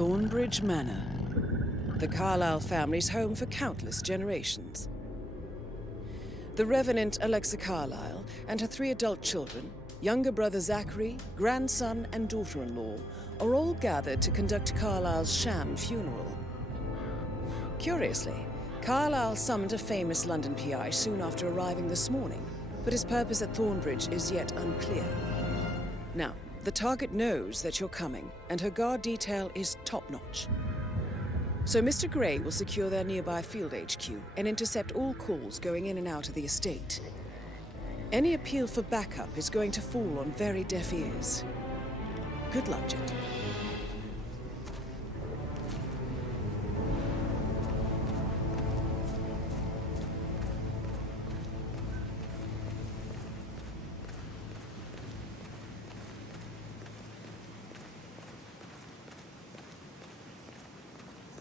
Thornbridge Manor, the Carlyle family's home for countless generations. The Revenant Alexa Carlyle and her 3 adult children, younger brother Zachary, grandson and daughter-in-law, are all gathered to conduct Carlyle's sham funeral. Curiously, Carlyle summoned a famous London PI soon after arriving this morning, but his purpose at Thornbridge is yet unclear. Now, the target knows that you're coming, and her guard detail is top-notch. So Mr. Gray will secure their nearby field HQ and intercept all calls going in and out of the estate. Any appeal for backup is going to fall on very deaf ears. Good luck, gentlemen.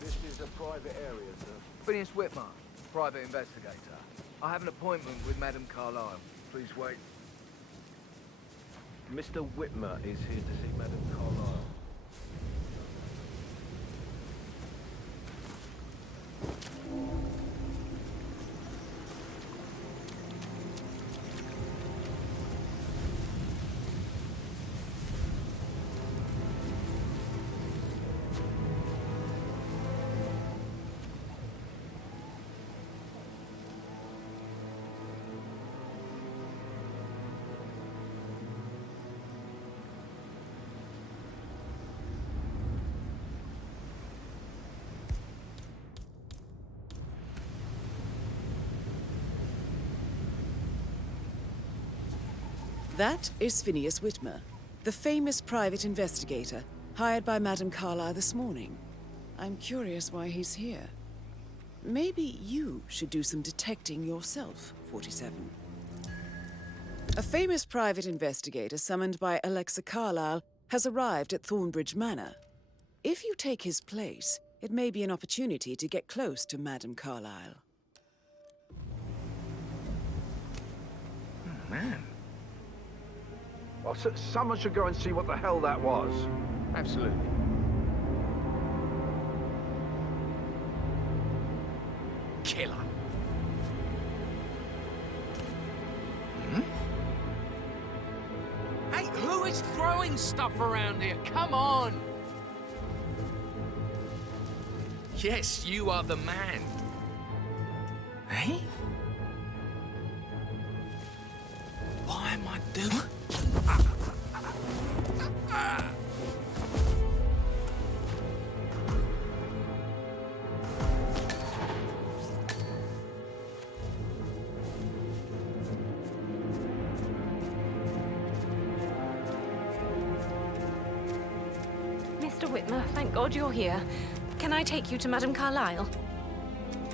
This is a private area, sir. Phineas Whitman, private investigator. I have an appointment with Madame Carlyle. Please wait. Mr. Whitmer is here to see Madame Carlyle. That is Phineas Whitmer, the famous private investigator hired by Madame Carlyle this morning. I'm curious why he's here. Maybe you should do some detecting yourself, 47. A famous private investigator summoned by Alexa Carlyle has arrived at Thornbridge Manor. If you take his place, it may be an opportunity to get close to Madame Carlyle. Man. Well, someone should go and see what the hell that was. Absolutely. Killer. Hey, who is throwing stuff around here? Come on! Yes, you are the man. Hey? Why am I doing... Mr. Whitmer, thank God you're here. Can I take you to Madame Carlyle?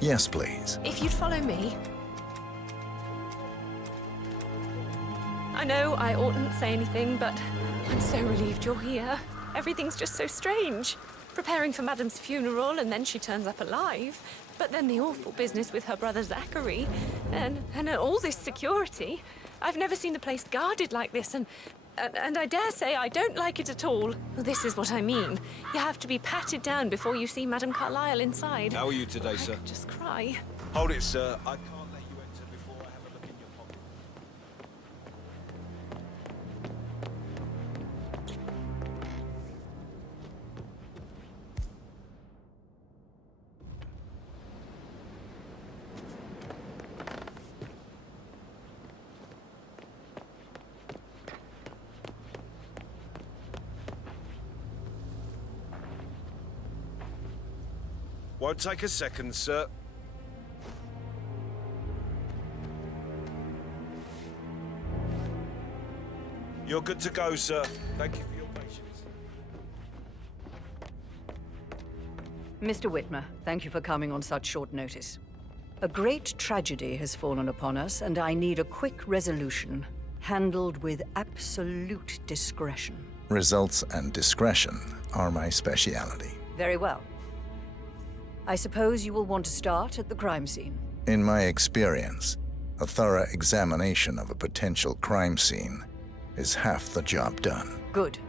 Yes, please. If you'd follow me. I know I oughtn't say anything, but I'm so relieved you're here. Everything's just so strange. Preparing for Madame's funeral, and then she turns up alive. But then the awful business with her brother Zachary, and all this security. I've never seen the place guarded like this, and I dare say I don't like it at all. Well, this is what I mean. You have to be patted down before you see Madame Carlyle inside. How are you today, sir? I could just cry. Hold it, sir. I can't let you enter before I have a look in your pocket. Won't take a second, sir. You're good to go, sir. Thank you for your patience. Mr. Whitmer, thank you for coming on such short notice. A great tragedy has fallen upon us, and I need a quick resolution, handled with absolute discretion. Results and discretion are my speciality. Very well. I suppose you will want to start at the crime scene. In my experience, a thorough examination of a potential crime scene is half the job done. Good.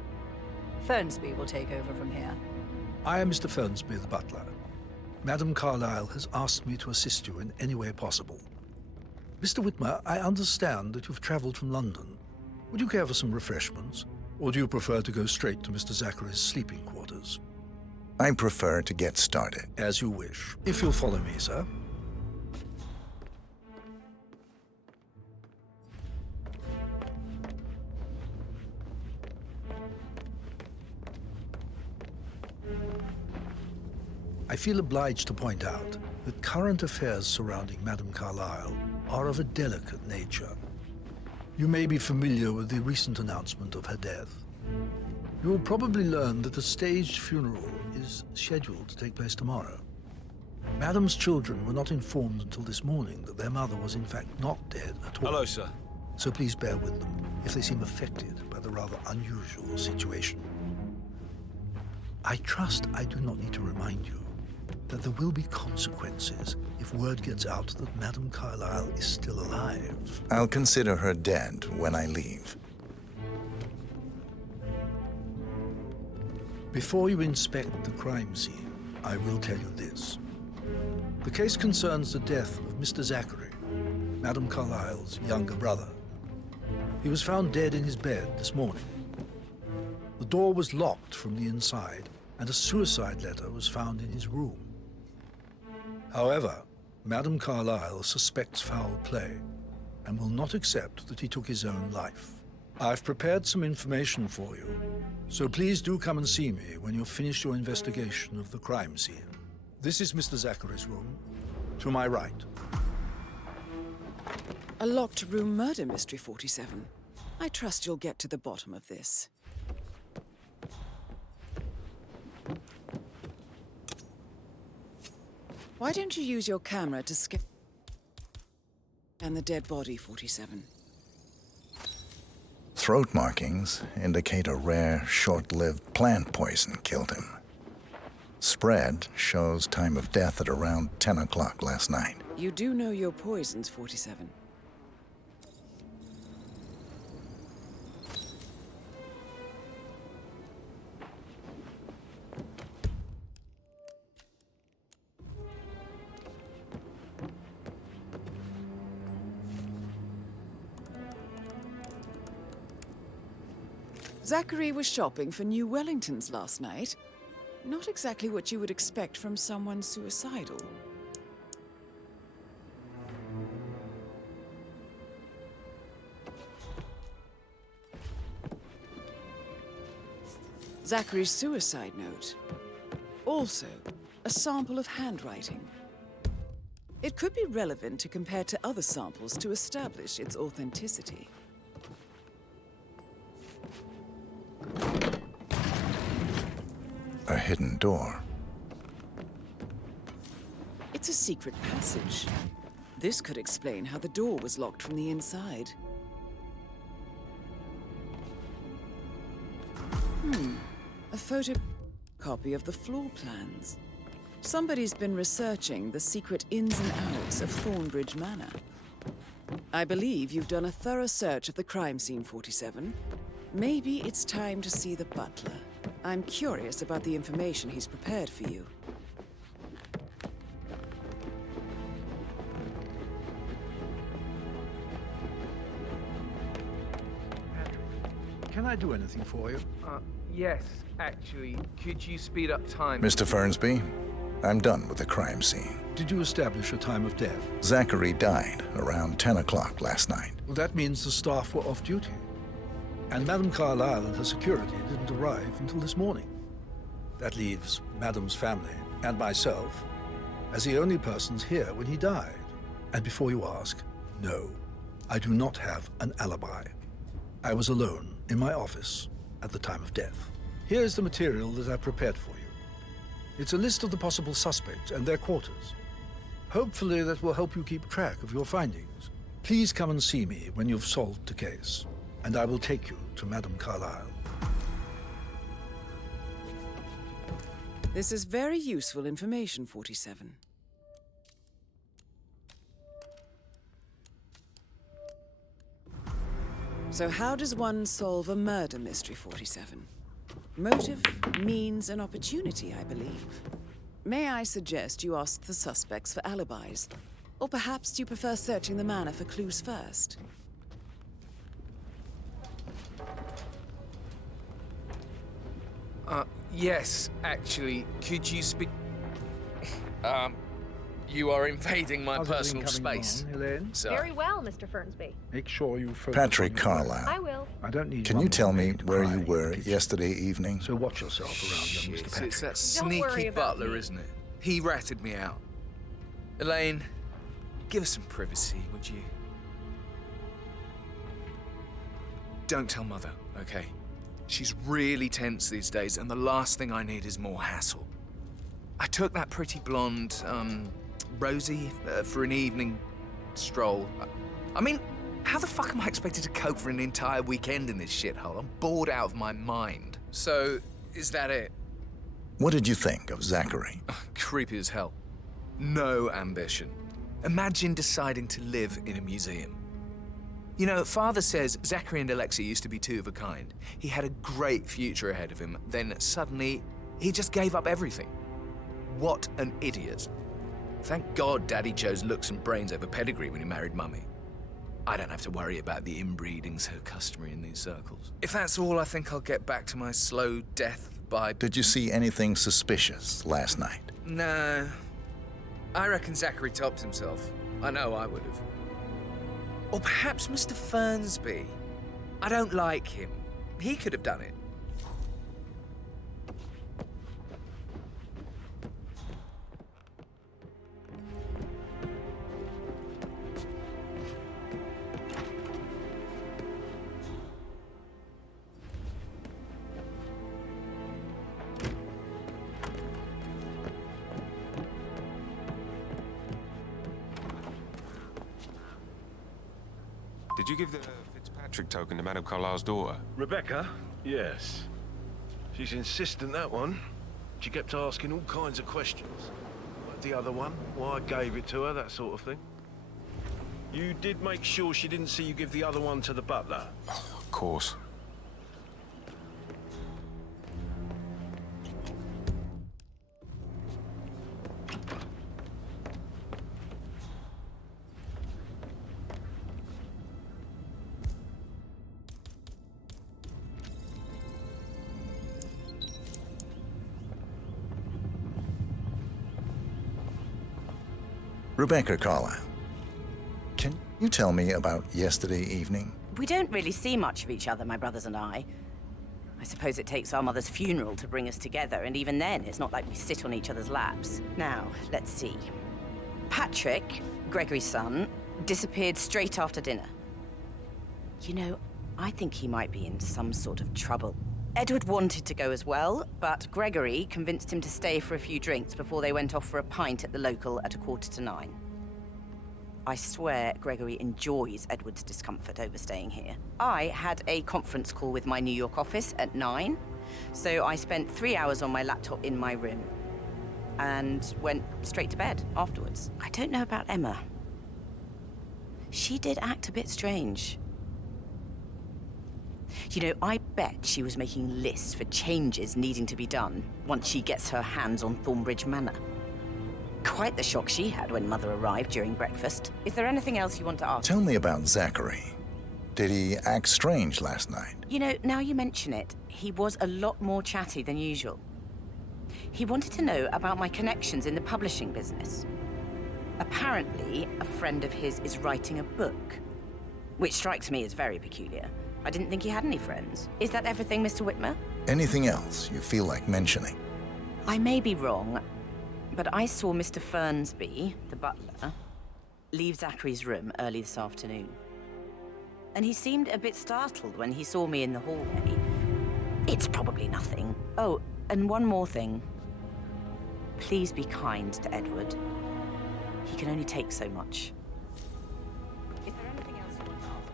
Fernsby will take over from here. I am Mr. Fernsby, the butler. Madam Carlyle has asked me to assist you in any way possible. Mr. Whitmer, I understand that you've traveled from London. Would you care for some refreshments? Or do you prefer to go straight to Mr. Zachary's sleeping quarters? I prefer to get started. As you wish. If you'll follow me, sir. I feel obliged to point out that current affairs surrounding Madame Carlyle are of a delicate nature. You may be familiar with the recent announcement of her death. You will probably learn that a staged funeral is scheduled to take place tomorrow. Madame's children were not informed until this morning that their mother was in fact not dead at all. Hello, sir. So please bear with them if they seem affected by the rather unusual situation. I trust I do not need to remind you that there will be consequences if word gets out that Madame Carlyle is still alive. I'll consider her dead when I leave. Before you inspect the crime scene, I will tell you this. The case concerns the death of Mr. Zachary, Madame Carlyle's younger brother. He was found dead in his bed this morning. The door was locked from the inside, and a suicide letter was found in his room. However, Madame Carlyle suspects foul play and will not accept that he took his own life. I've prepared some information for you, so please do come and see me when you've finished your investigation of the crime scene. This is Mr. Zachary's room, to my right. A locked room murder mystery, 47. I trust you'll get to the bottom of this. Why don't you use your camera to scan the dead body, 47? Throat markings indicate a rare, short-lived plant poison killed him. Spread shows time of death at around 10 o'clock last night. You do know your poisons, 47. Zachary was shopping for new Wellingtons last night. Not exactly what you would expect from someone suicidal. Zachary's suicide note. Also, a sample of handwriting. It could be relevant to compare to other samples to establish its authenticity. A hidden door. It's a secret passage. This could explain how the door was locked from the inside. A photocopy of the floor plans. Somebody's been researching the secret ins and outs of Thornbridge Manor. I believe you've done a thorough search of the crime scene, 47. Maybe it's time to see the butler. I'm curious about the information he's prepared for you. Can I do anything for you? Yes, actually. Could you speed up time? Mr. Fernsby, I'm done with the crime scene. Did you establish a time of death? Zachary died around 10 o'clock last night. Well, that means the staff were off duty. And Madame Carlyle and her security didn't arrive until this morning. That leaves Madame's family and myself as the only persons here when he died. And before you ask, no, I do not have an alibi. I was alone in my office at the time of death. Here's the material that I prepared for you. It's a list of the possible suspects and their quarters. Hopefully that will help you keep track of your findings. Please come and see me when you've solved the case, and I will take you to Madame Carlyle. This is very useful information, 47. So how does one solve a murder mystery, 47? Motive, means, and opportunity, I believe. May I suggest you ask the suspects for alibis? Or perhaps do you prefer searching the manor for clues first? Yes, actually, could you speak... You are invading my How's everything personal coming space. along, Elaine? So, Very well, Mr. Fernsby. Make sure you focus Patrick on your work. Carlyle. I will. I don't need Can one you more tell me maid where you crying in were the kitchen. yesterday evening? So watch yourself around young Mr. shit, Patrick. it's that Don't worry sneaky about butler, me. isn't it? He ratted me out. Elaine, give us some privacy, would you? Don't tell Mother, okay? She's really tense these days, and the last thing I need is more hassle. I took that pretty blonde, Rosie, for an evening stroll. I mean, how the fuck am I expected to cope for an entire weekend in this shithole? I'm bored out of my mind. So, is that it? What did you think of Zachary? Creepy as hell. No ambition. Imagine deciding to live in a museum. You know, Father says Zachary and Alexia used to be two of a kind. He had a great future ahead of him, then suddenly, he just gave up everything. What an idiot. Thank God Daddy chose looks and brains over pedigree when he married Mummy. I don't have to worry about the inbreeding so customary in these circles. If that's all, I think I'll get back to my slow death by... Did you see anything suspicious last night? No. I reckon Zachary topped himself. I know I would have. Or perhaps Mr. Fernsby. I don't like him. He could have done it. Did you give the Fitzpatrick token to Madame Carlyle's daughter? Rebecca? Yes. She's insistent, that one. She kept asking all kinds of questions. Like the other one, why I gave it to her, that sort of thing. You did make sure she didn't see you give the other one to the butler? Of course. Rebecca Carlyle, can you tell me about yesterday evening? We don't really see much of each other, my brothers and I. I suppose it takes our mother's funeral to bring us together, and even then, it's not like we sit on each other's laps. Now, let's see. Patrick, Gregory's son, disappeared straight after dinner. You know, I think he might be in some sort of trouble. Edward wanted to go as well, but Gregory convinced him to stay for a few drinks before they went off for a pint at the local at 9:15. I swear Gregory enjoys Edward's discomfort over staying here. I had a conference call with my New York office at 9, so I spent 3 hours on my laptop in my room and went straight to bed afterwards. I don't know about Emma. She did act a bit strange. You know, I bet she was making lists for changes needing to be done once she gets her hands on Thornbridge Manor. Quite the shock she had when Mother arrived during breakfast. Is there anything else you want to ask? Tell me about Zachary. Did he act strange last night? You know, now you mention it, he was a lot more chatty than usual. He wanted to know about my connections in the publishing business. Apparently, a friend of his is writing a book, which strikes me as very peculiar. I didn't think he had any friends. Is that everything, Mr. Whitmer? Anything else you feel like mentioning? I may be wrong, but I saw Mr. Fernsby, the butler, leave Zachary's room early this afternoon. And he seemed a bit startled when he saw me in the hallway. It's probably nothing. Oh, and one more thing. Please be kind to Edward. He can only take so much. Is there anything else you want to ask?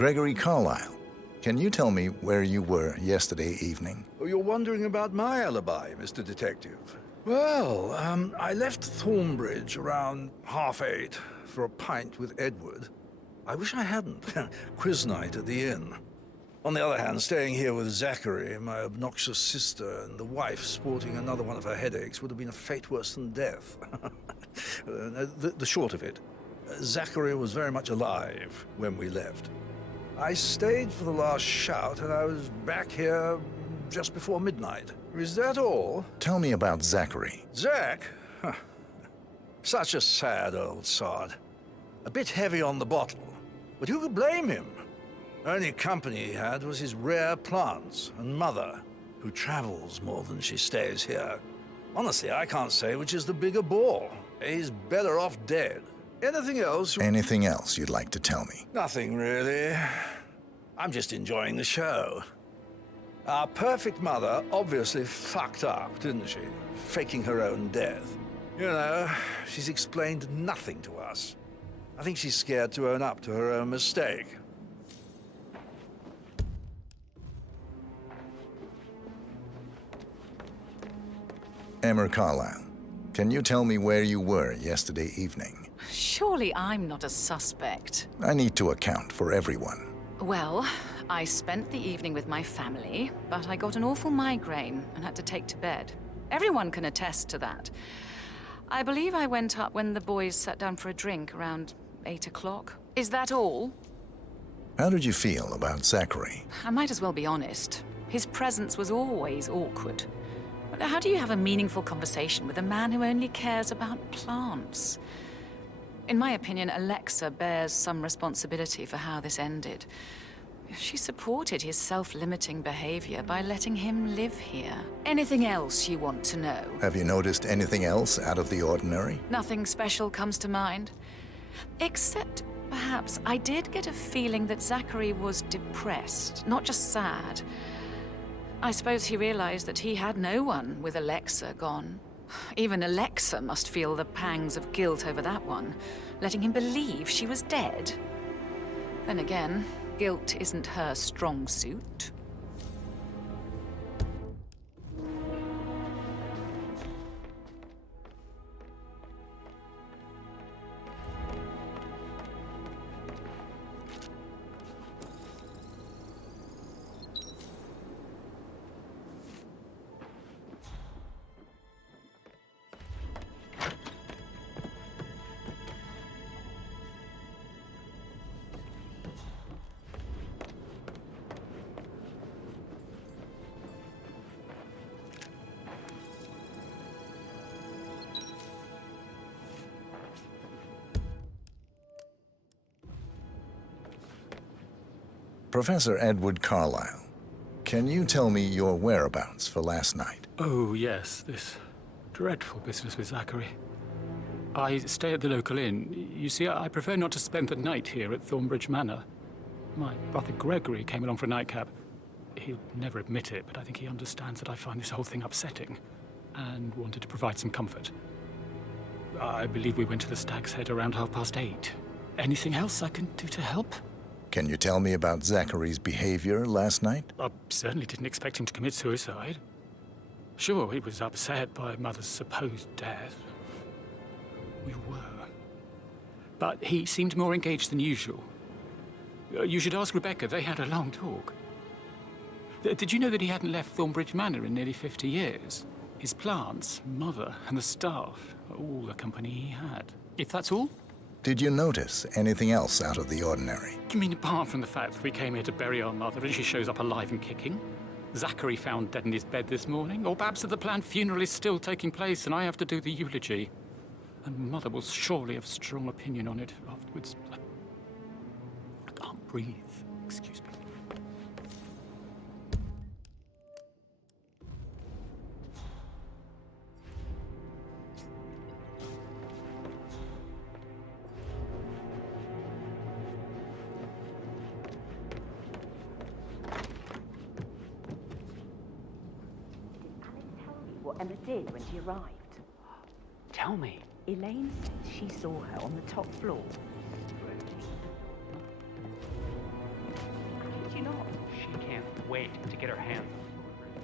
Gregory Carlyle, can you tell me where you were yesterday evening? Oh, you're wondering about my alibi, Mr. Detective. Well, I left Thornbridge around 8:30 for a pint with Edward. I wish I hadn't. Quiz night at the inn. On the other hand, staying here with Zachary, my obnoxious sister, and the wife sporting another one of her headaches would have been a fate worse than death. The short of it, Zachary was very much alive when we left. I stayed for the last shout, and I was back here just before midnight. Is that all? Tell me about Zachary. Zach? Huh. Such a sad old sod. A bit heavy on the bottle, but who could blame him? Only company he had was his rare plants and mother, who travels more than she stays here. Honestly, I can't say which is the bigger bore. He's better off dead. Anything else? Anything else you'd like to tell me? Nothing, really. I'm just enjoying the show. Our perfect mother obviously fucked up, didn't she? Faking her own death. You know, she's explained nothing to us. I think she's scared to own up to her own mistake. Emma Carlyle, can you tell me where you were yesterday evening? Surely I'm not a suspect. I need to account for everyone. Well, I spent the evening with my family, but I got an awful migraine and had to take to bed. Everyone can attest to that. I believe I went up when the boys sat down for a drink around 8 o'clock. Is that all? How did you feel about Zachary? I might as well be honest. His presence was always awkward. But how do you have a meaningful conversation with a man who only cares about plants? In my opinion, Alexa bears some responsibility for how this ended. She supported his self-limiting behavior by letting him live here. Anything else you want to know? Have you noticed anything else out of the ordinary? Nothing special comes to mind. Except, perhaps, I did get a feeling that Zachary was depressed, not just sad. I suppose he realized that he had no one with Alexa gone. Even Alexa must feel the pangs of guilt over that one, letting him believe she was dead. Then again, guilt isn't her strong suit. Professor Edward Carlyle, can you tell me your whereabouts for last night? Oh, yes, this dreadful business with Zachary. I stay at the local inn. You see, I prefer not to spend the night here at Thornbridge Manor. My brother Gregory came along for a nightcap. He'll never admit it, but I think he understands that I find this whole thing upsetting and wanted to provide some comfort. I believe we went to the Stag's Head around 8:30. Anything else I can do to help? Can you tell me about Zachary's behavior last night? I certainly didn't expect him to commit suicide. Sure, he was upset by Mother's supposed death. We were. But he seemed more engaged than usual. You should ask Rebecca. They had a long talk. Did you know that he hadn't left Thornbridge Manor in nearly 50 years? His plants, Mother, and the staff, all the company he had. If that's all? Did you notice anything else out of the ordinary? You mean apart from the fact that we came here to bury our mother and she shows up alive and kicking? Zachary found dead in his bed this morning? Or perhaps that the planned funeral is still taking place and I have to do the eulogy? And Mother will surely have strong opinion on it afterwards. I can't breathe. Excuse me. What Emma did when she arrived. Tell me. Elaine said she saw her on the top floor. wait to get her hands on it.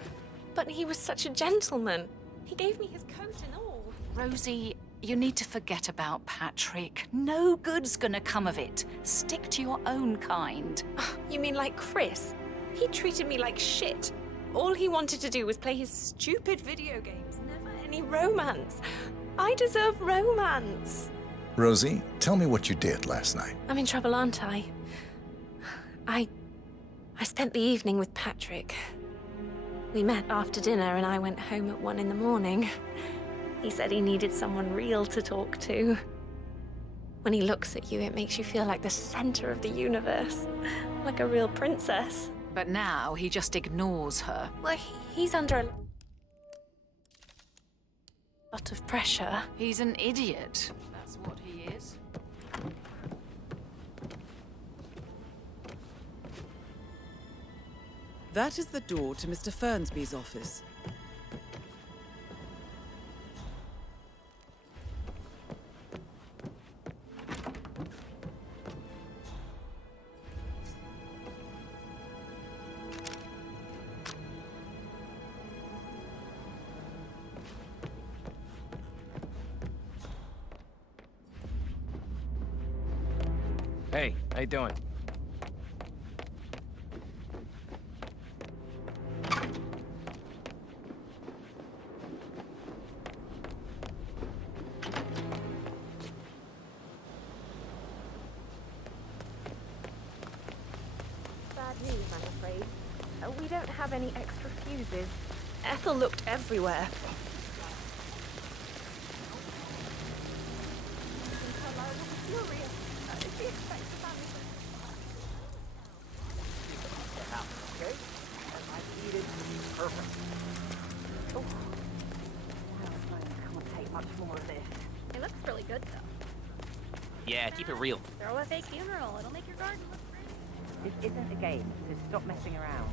But he was such a gentleman. He gave me his coat and all. Rosie, you need to forget about Patrick. No good's gonna come of it. Stick to your own kind. You mean like Chris? He treated me like shit. All he wanted to do was play his stupid video games. Never any romance. I deserve romance. Rosie, tell me what you did last night. I'm in trouble, aren't I? I spent the evening with Patrick. We met after dinner and I went home at 1 in the morning. He said he needed someone real to talk to. When he looks at you, it makes you feel like the center of the universe. Like a real princess. But now he just ignores her. Well, he's under a lot of pressure. He's an idiot. That's what he is. That is the door to Mr. Fernsby's office. Hey, how you doing? Bad news, I'm afraid. We don't have any extra fuses. Ethel looked everywhere. It looks really good, though. Yeah, keep it real. Throw a fake funeral. It'll make your garden look pretty. This isn't a game, so stop messing around.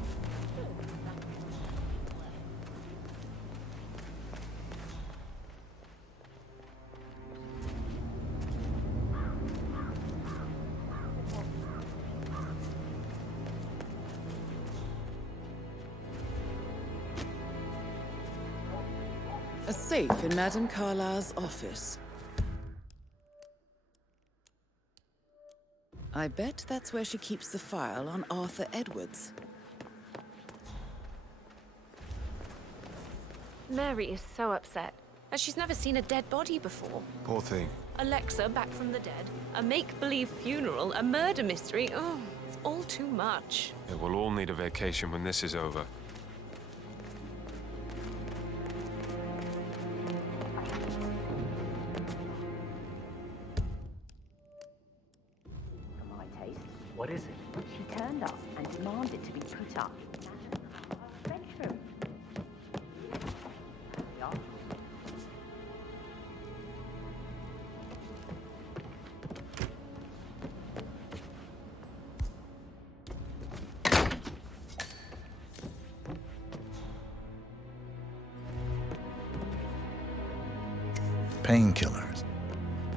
A safe in Madame Carlyle's office. I bet that's where she keeps the file on Arthur Edwards. Mary is so upset. And she's never seen a dead body before. Poor thing. Alexa back from the dead, a make-believe funeral, a murder mystery. Oh, it's all too much. Yeah, we'll all need a vacation when this is over. For my taste. What is it? She turned up and demanded to be put up in Madame Carlyle's bedroom. Yeah. Painkillers.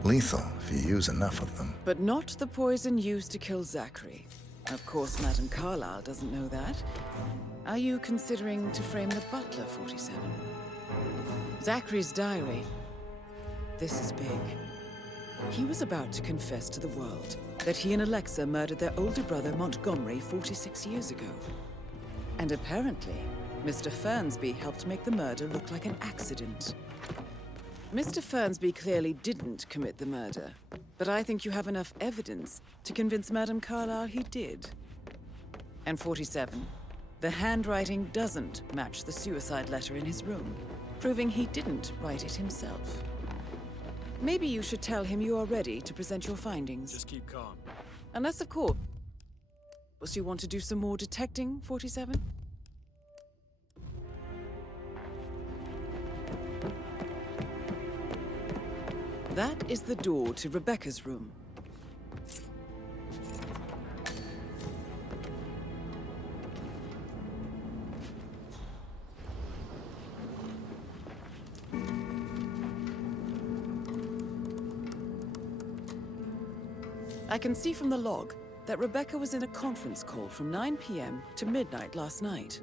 Lethal if you use enough of them. But not the poison used to kill Zachary. Of course, Madame Carlyle doesn't know that. Are you considering to frame the butler, 47? Zachary's diary. This is big. He was about to confess to the world that he and Alexa murdered their older brother, Montgomery, 46 years ago. And apparently, Mr. Fernsby helped make the murder look like an accident. Mr. Fernsby clearly didn't commit the murder, but I think you have enough evidence to convince Madame Carlyle he did. And 47, the handwriting doesn't match the suicide letter in his room, proving he didn't write it himself. Maybe you should tell him you are ready to present your findings. Just keep calm. Unless, of course, you want to do some more detecting, 47? That is the door to Rebecca's room. I can see from the log that Rebecca was in a conference call from 9 p.m. to midnight last night.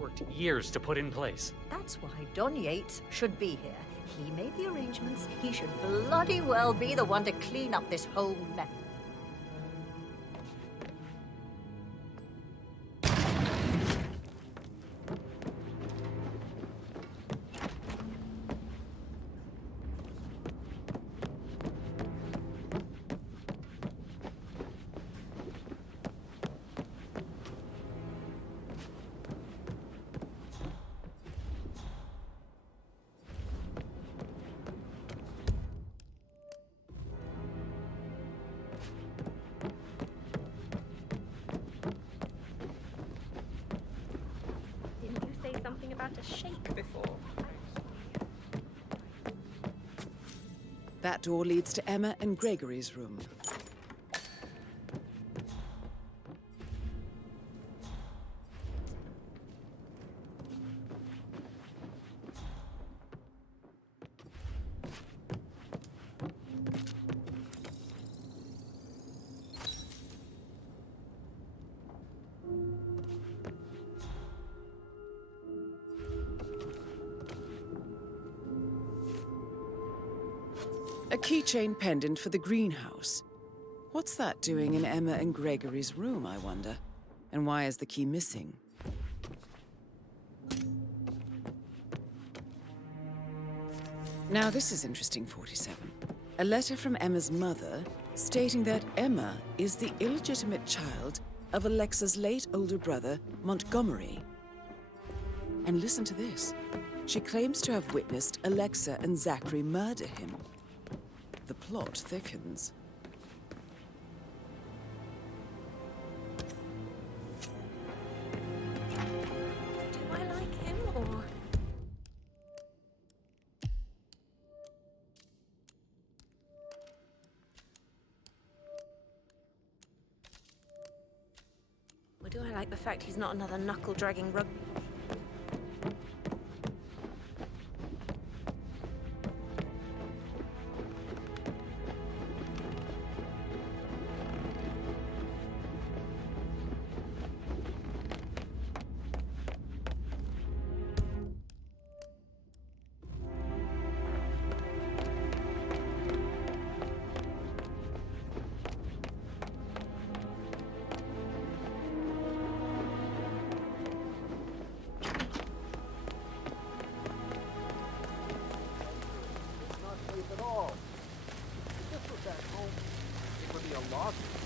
Worked years to put in place. That's why Don Yates should be here. He made the arrangements. He should bloody well be the one to clean up this whole mess. Didn't you say something about a shake before? That door leads to Emma and Gregory's room. A keychain pendant for the greenhouse. What's that doing in Emma and Gregory's room, I wonder? And why is the key missing? Now this is interesting, 47. A letter from Emma's mother stating that Emma is the illegitimate child of Alexa's late older brother, Montgomery. And listen to this. She claims to have witnessed Alexa and Zachary murder him. The plot thickens. Do I like him, or...? Or do I like the fact he's not another knuckle-dragging rug...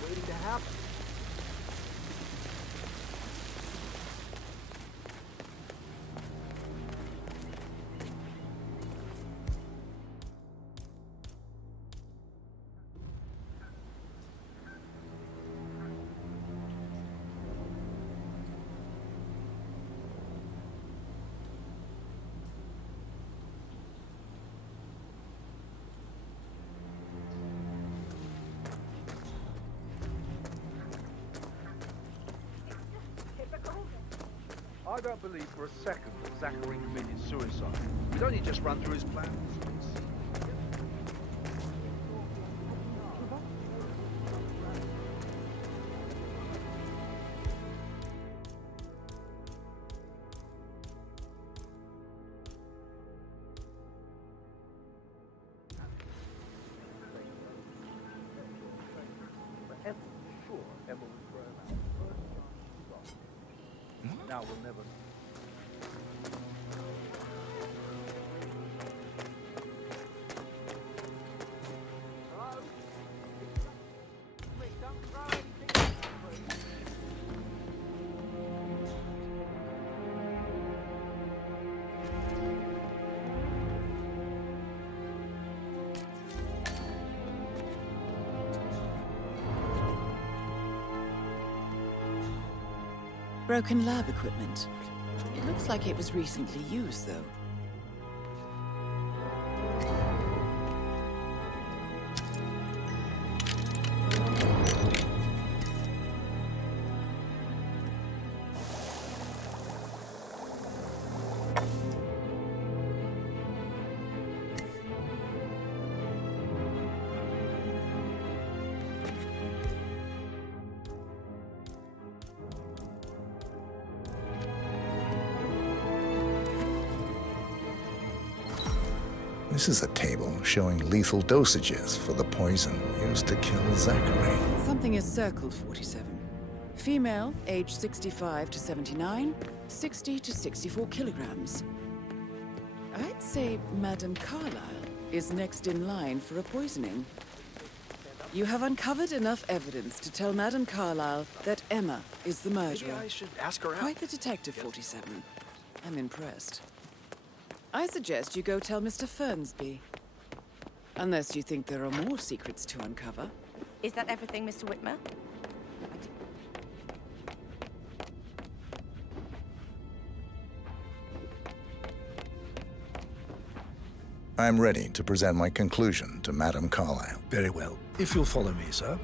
Waiting to happen. I don't believe for a second that Zachary committed suicide. We'd only just run through his plans. Sure, Emma would throw him out. First chance she got. Now we'll never. Broken lab equipment. It looks like it was recently used, though. This is a table showing lethal dosages for the poison used to kill Zachary. Something is circled, 47. Female, age 65 to 79, 60 to 64 kilograms. I'd say Madame Carlyle is next in line for a poisoning. You have uncovered enough evidence to tell Madame Carlyle that Emma is the murderer. Maybe I should ask her out. Quite the detective, 47. I'm impressed. I suggest you go tell Mr. Fernsby. Unless you think there are more secrets to uncover. Is that everything, Mr. Whitmer? I'm ready to present my conclusion to Madame Carlyle. Very well. If you'll follow me, sir.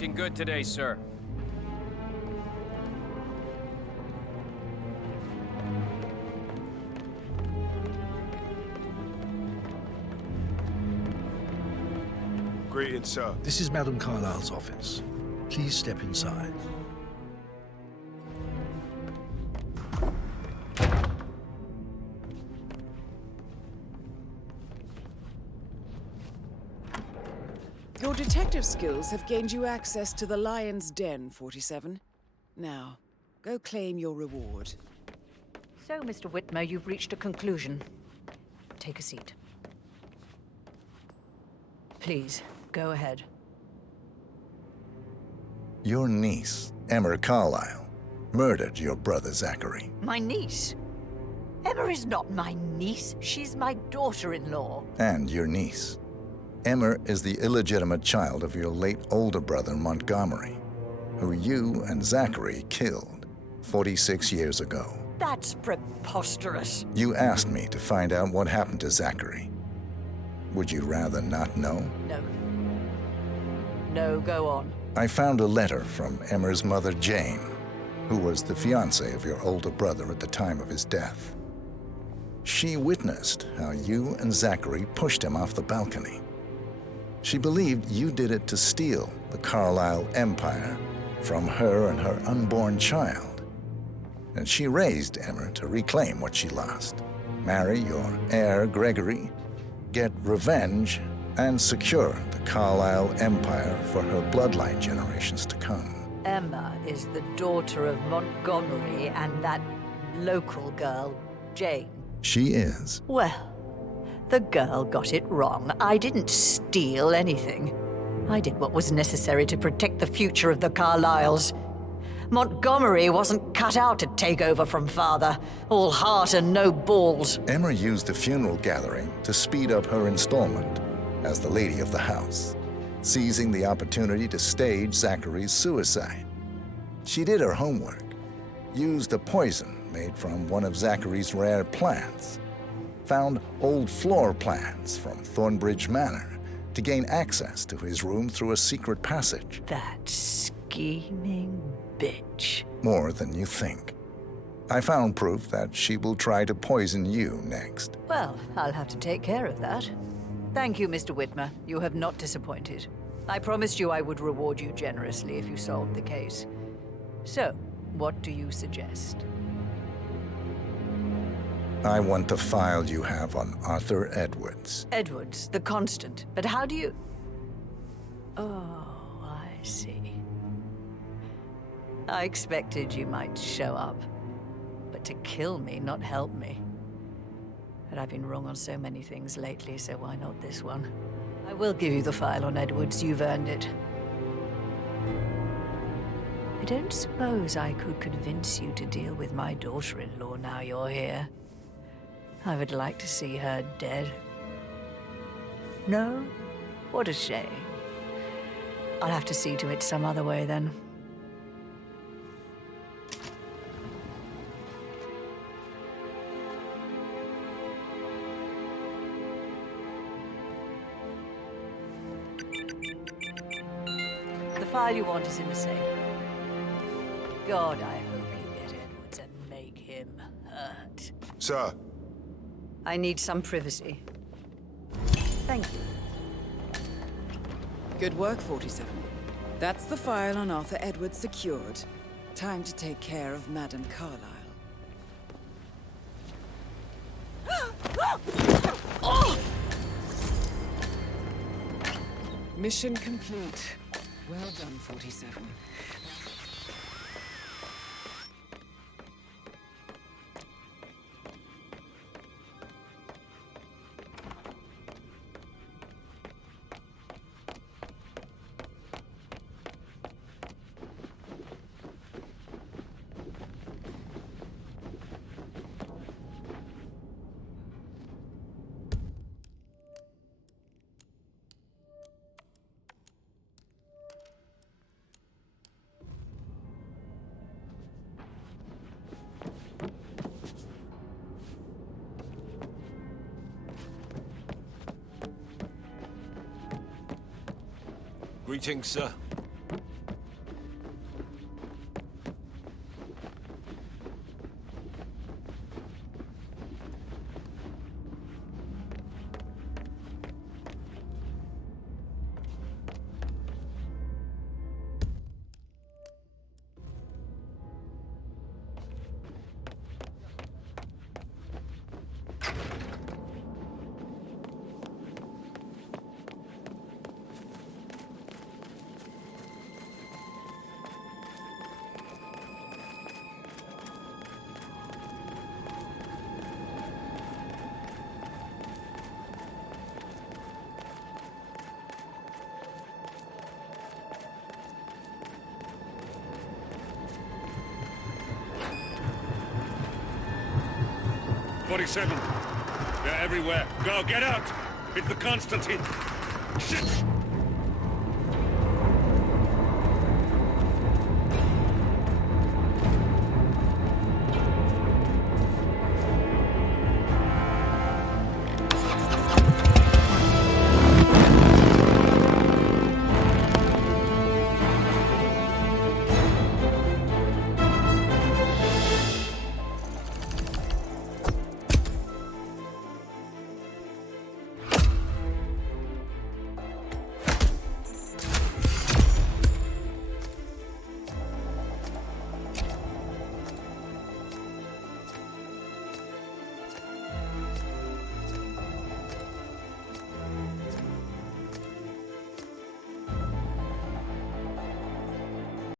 Looking good today, sir. Greetings, sir. This is Madame Carlyle's office. Please step inside. Your detective skills have gained you access to the Lion's Den, 47. Now, go claim your reward. So, Mr. Whitmer, you've reached a conclusion. Take a seat. Please, go ahead. Your niece, Emma Carlyle, murdered your brother Zachary. My niece? Emma is not my niece. She's my daughter-in-law. And your niece. Emma is the illegitimate child of your late older brother Montgomery, who you and Zachary killed 46 years ago. That's preposterous. You asked me to find out what happened to Zachary. Would you rather not know? No. No, go on. I found a letter from Emma's mother, Jane, who was the fiancée of your older brother at the time of his death. She witnessed how you and Zachary pushed him off the balcony. She believed you did it to steal the Carlyle empire from her and her unborn child. And she raised Emma to reclaim what she lost, marry your heir, Gregory, get revenge, and secure the Carlyle empire for her bloodline generations to come. Emma is the daughter of Montgomery and that local girl, Jane. She is. Well, the girl got it wrong. I didn't steal anything. I did what was necessary to protect the future of the Carlyles. Montgomery wasn't cut out to take over from father, all heart and no balls. Emma used the funeral gathering to speed up her installment as the lady of the house, seizing the opportunity to stage Zachary's suicide. She did her homework, used a poison made from one of Zachary's rare plants, found old floor plans from Thornbridge Manor to gain access to his room through a secret passage. That scheming bitch. More than you think. I found proof that she will try to poison you next. Well, I'll have to take care of that. Thank you, Mr. Whitmer. You have not disappointed. I promised you I would reward you generously if you solved the case. So, what do you suggest? I want the file you have on Arthur Edwards. Edwards, the Constant. But how do you... Oh, I see. I expected you might show up. But to kill me, not help me. But I've been wrong on so many things lately, so why not this one? I will give you the file on Edwards. You've earned it. I don't suppose I could convince you to deal with my daughter-in-law now you're here. I would like to see her dead. No? What a shame. I'll have to see to it some other way then. The file you want is in the safe. God, I hope you get Edwards and make him hurt. Sir. I need some privacy. Thank you. Good work, 47. That's the file on Arthur Edwards secured. Time to take care of Madame Carlyle. Mission complete. Well done, 47. Greetings, sir. They're everywhere. Go, get out! It's the Constantine! Shit!